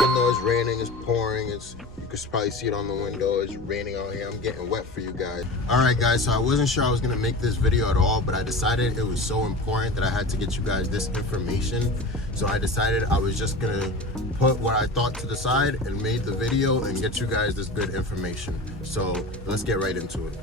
Even though it's raining, it's pouring, you can probably see it on the window, it's raining out here. I'm getting wet for you guys. All right, guys, so I wasn't sure I was gonna make this video at all, but I decided it was so important that I had to get you guys this information. So I decided I was just gonna put what I thought to the side and made the video and get you guys this good information. So let's get right into it.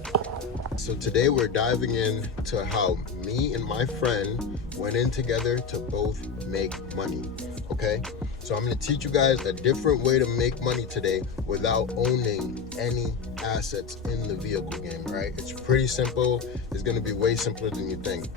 So today we're diving into how me and my friend went in together to both make money, okay? So I'm gonna teach you guys a different way to make money today without owning any assets in the vehicle game, right? It's pretty simple. It's gonna be way simpler than you think.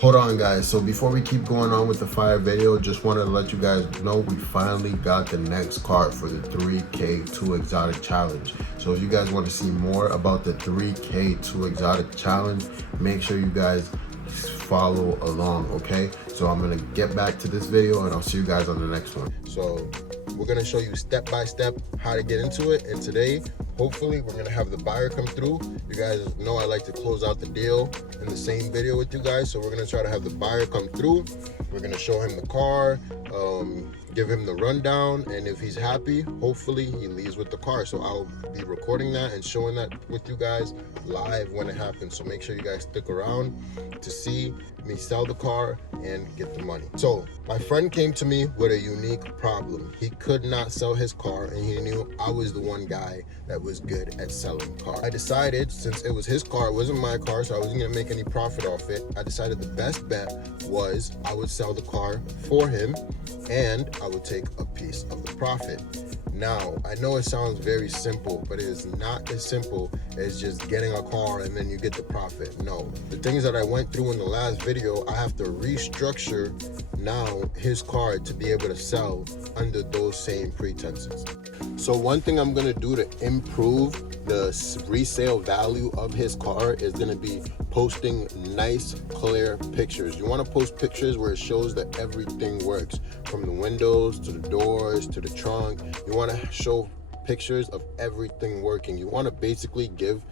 Hold on, guys. So before we keep going on with the fire video, just wanted to let you guys know we finally got the next card for the 3K 2 Exotic Challenge. So if you guys want to see more about the 3K 2 Exotic Challenge, make sure you guys follow along, okay? So I'm gonna get back to this video and I'll see you guys on the next one. So we're gonna show you step by step how to get into it, and today hopefully we're gonna have the buyer come through. You guys know I like to close out the deal in the same video with you guys, so we're gonna try to have the buyer come through. We're gonna show him the car, give him the rundown, and if he's happy, hopefully he leaves with the car. So I'll be recording that and showing that with you guys live when it happens. So make sure you guys stick around to see me sell the car and get the money. So my friend came to me with a unique problem. He could not sell his car, and he knew I was the one guy that was good at selling cars. I decided, since it was his car, it wasn't my car, so I wasn't gonna make any profit off it. I decided the best bet was I would sell the car for him and I would take a piece of the profit. Now, I know it sounds very simple, but it is not as simple as just getting a car and then you get the profit. No, the things that I went through in the last video, I have to restructure now his car to be able to sell under those same pretenses. So one thing I'm gonna do to improve the resale value of his car is gonna be posting nice, clear pictures. You wanna post pictures where it shows that everything works, from the windows to the doors to the trunk. You wanna show pictures of everything working. You wanna basically give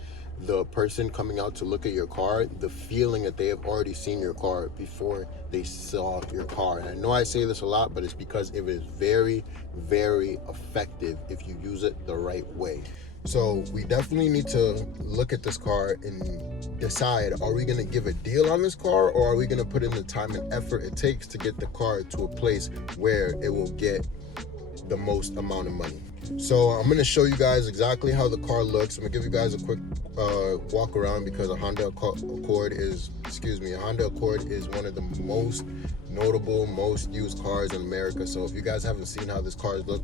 the person coming out to look at your car the feeling that they have already seen your car before they saw your car. And I know I say this a lot, but it's because it is very, very effective if you use it the right way. So we definitely need to look at this car and decide, are we gonna give a deal on this car, or are we gonna put in the time and effort it takes to get the car to a place where it will get the most amount of money. So I'm gonna show you guys exactly how the car looks. I'm gonna give you guys a quick walk around, because a Honda Accord is one of the most notable, most used cars in America. So if you guys haven't seen how this car look,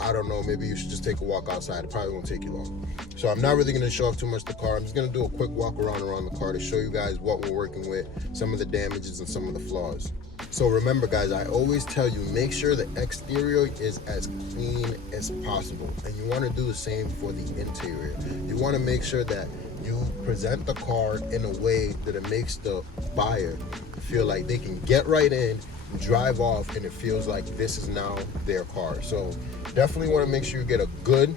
I don't know, maybe you should just take a walk outside. It probably won't take you long. So I'm not really gonna show off too much the car. I'm just gonna do a quick walk around the car to show you guys what we're working with, some of the damages and some of the flaws. So remember, guys, I always tell you, make sure the exterior is as clean as possible, and you want to do the same for the interior. You want to make sure that you present the car in a way that it makes the buyer feel like they can get right in, drive off, and it feels like this is now their car. So definitely want to make sure you get a good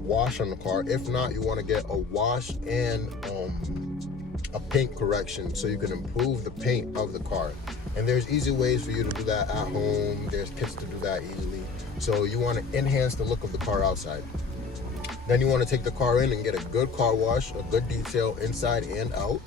wash on the car. If not, you want to get a wash and a paint correction so you can improve the paint of the car. And there's easy ways for you to do that at home. There's kits to do that easily. So you want to enhance the look of the car outside. Then you want to take the car in and get a good car wash, a good detail inside and out.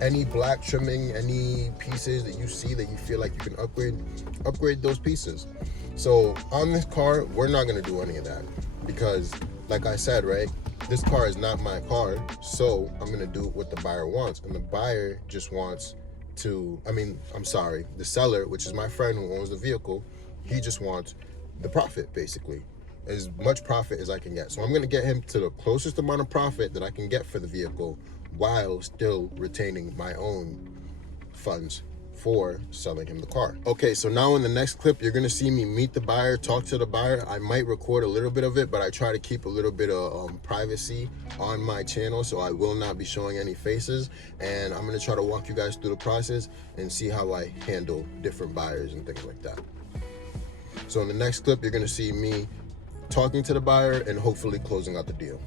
Any black trimming, any pieces that you see that you feel like you can upgrade those pieces. So on this car, we're not going to do any of that, because like I said, right, this car is not my car, so I'm going to do what the buyer wants. And the buyer just wants the seller, which is my friend who owns the vehicle, he just wants the profit, basically, as much profit as I can get. So I'm going to get him to the closest amount of profit that I can get for the vehicle while still retaining my own funds for selling him the car. Okay, so now in the next clip, you're gonna see me meet the buyer, talk to the buyer. I might record a little bit of it, but I try to keep a little bit of privacy on my channel, so I will not be showing any faces. And I'm gonna try to walk you guys through the process and see how I handle different buyers and things like that. So in the next clip, you're gonna see me talking to the buyer and hopefully closing out the deal.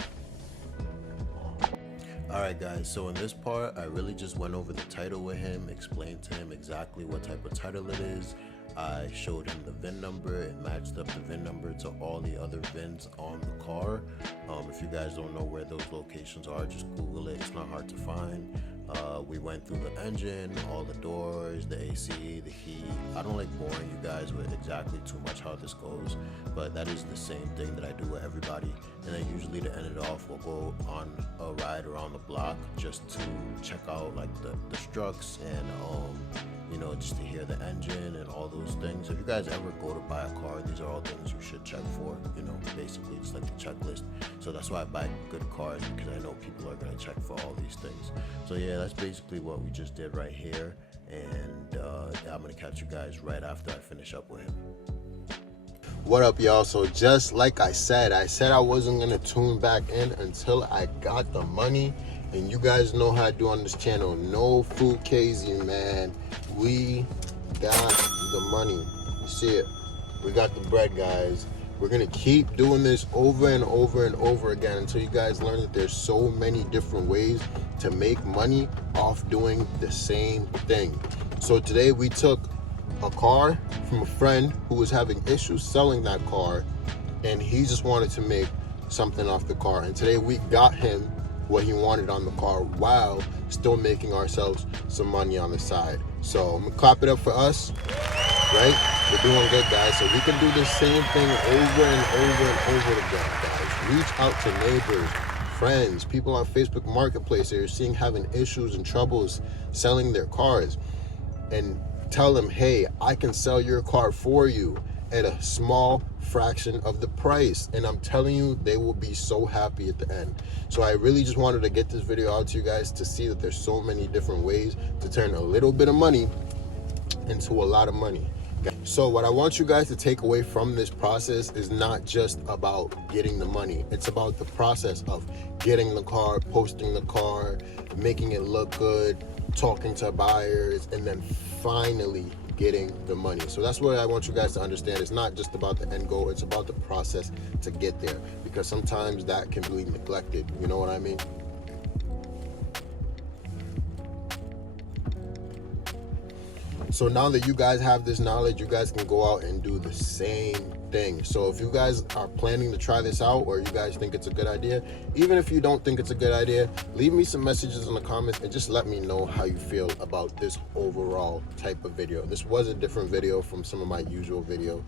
Alright guys, so in this part, I really just went over the title with him, explained to him exactly what type of title it is. I showed him the VIN number and matched up the VIN number to all the other VINs on the car. If you guys don't know where those locations are, just Google it. It's not hard to find. We went through the engine, all the doors, the AC, the heat. I don't like boring you guys with exactly too much how this goes, but that is the same thing that I do with everybody. And then usually to end it off, we'll go on a ride around the block just to check out like the struts and you know, just to hear the engine and all those things. If you guys ever go to buy a car, these are all things you should check for. You know, basically it's like the checklist. So that's why I buy good cars, because I know people are gonna check for all these things. So yeah, that's basically what we just did right here. And yeah, I'm gonna catch you guys right after I finish up with him. What up, y'all? So just like I said I wasn't gonna tune back in until I got the money. And you guys know how I do on this channel. No fugazi, man. We got the money. You see it? We got the bread, guys. We're gonna keep doing this over and over and over again until you guys learn that there's so many different ways to make money off doing the same thing. So today we took a car from a friend who was having issues selling that car, and he just wanted to make something off the car. And today we got him what he wanted on the car while still making ourselves some money on the side. So I'm gonna clap it up for us, right? We're doing good, guys. So we can do the same thing over and over and over again, guys. Reach out to neighbors, friends, people on Facebook Marketplace that you're seeing having issues and troubles selling their cars, and tell them, hey, I can sell your car for you at a small fraction of the price. And I'm telling you, they will be so happy at the end. So I really just wanted to get this video out to you guys to see that there's so many different ways to turn a little bit of money into a lot of money. So what I want you guys to take away from this process is not just about getting the money. It's about the process of getting the car, posting the car, making it look good, talking to buyers, and then finally getting the money. So that's what I want you guys to understand. It's not just about the end goal, it's about the process to get there, because sometimes that can be neglected. You know what I mean? So now that you guys have this knowledge, you guys can go out and do the same thing. So if you guys are planning to try this out, or you guys think it's a good idea, even if you don't think it's a good idea, leave me some messages in the comments and just let me know how you feel about this overall type of video. This was a different video from some of my usual videos.